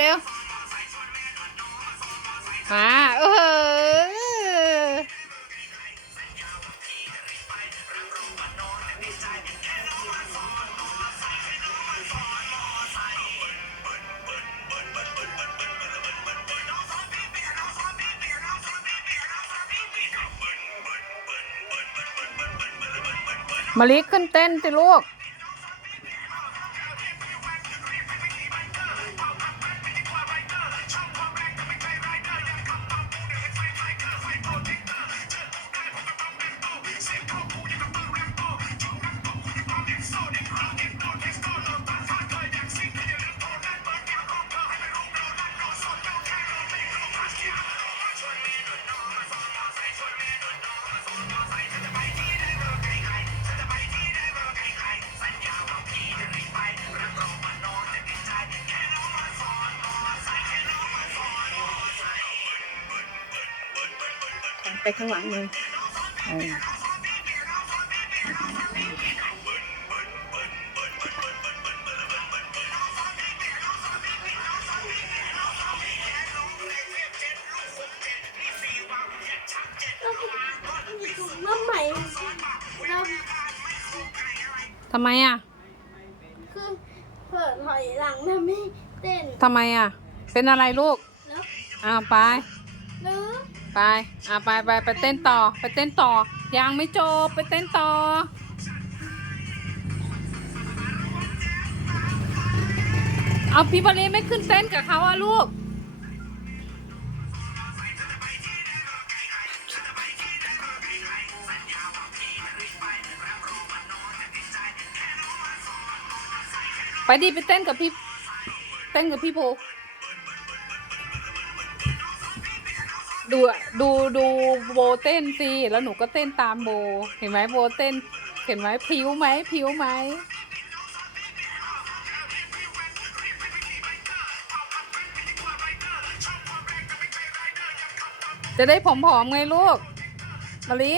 เร็ว มาเออมาลิขึ้นเต้นสิลูก ไปข้างหลังเลย ทำไมอะ คือเปิดถอยหลังนะไม่เต้นทำไมอะ เป็นอะไรลูกแล้วอ้าวไปหรือไป อ่าไปไปไปเต้นต่อ ไปเต้นต่อ ยังไม่จบ ไปเต้นต่อ เอาพี่บาลีไม่ขึ้นเต้นกับเขาอะลูก ไปดิไปเต้นกับพี่ เต้นกับพี่ภูดูอะดูดูโบเต้นสิแล้วหนูก็เต้นตามโบ เห็นไหมโบเต้น เห็นไหมผิวไหมผิวไหมจะได้ผอมๆไงลูกมะลิ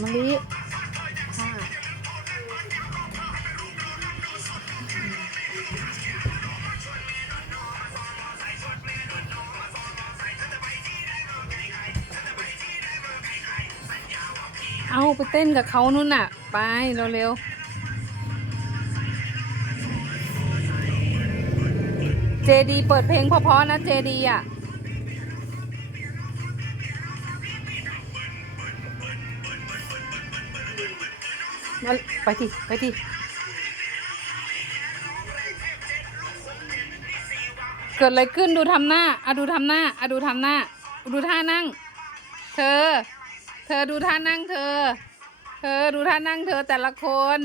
มะลิค่ะเอาไปเต้นกับเขานู่นน่ะ ไปเร็วๆเจดีเปิดเพลงเพราะๆนะเจดีอะ มาไปทีไปทีเกิดอะไรขึ้นดูทำหน้าอะดูทำหน้าอะดูทำหน้า ดูท่านั่ง เธอ เธอดูท่านั่งเธอ เธอดูท่านั่งเธอแต่ละคน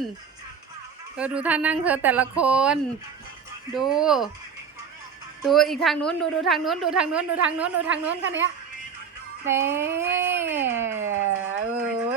เธอดูท่านั่งเธอแต่ละคน ดู ดูอีกทางนู้นดูดูทางนู้นดูทางนู้นดูทางนู้นดูทางนู้นคันเนี้ยเน่เอ้ย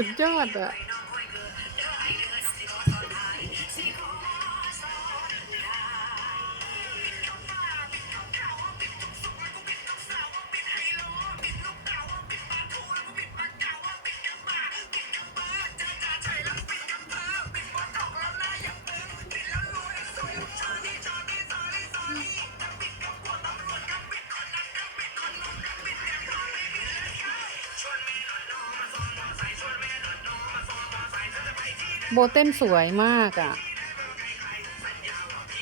สุดยอดอะ โบเต้นสวยมากอะ่ะ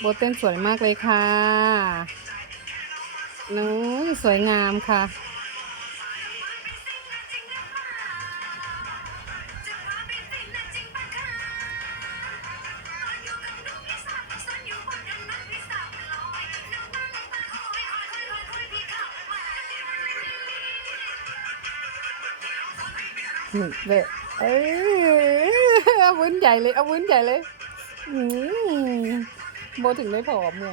โบเต้นสวยมากเลยค่ะนู้สวยงามค่ะ เด็กเอ้ย เอาวุ้นใหญ่เลย เอาวุ้นใหญ่เลย อืมโบถึงได้ผอมไง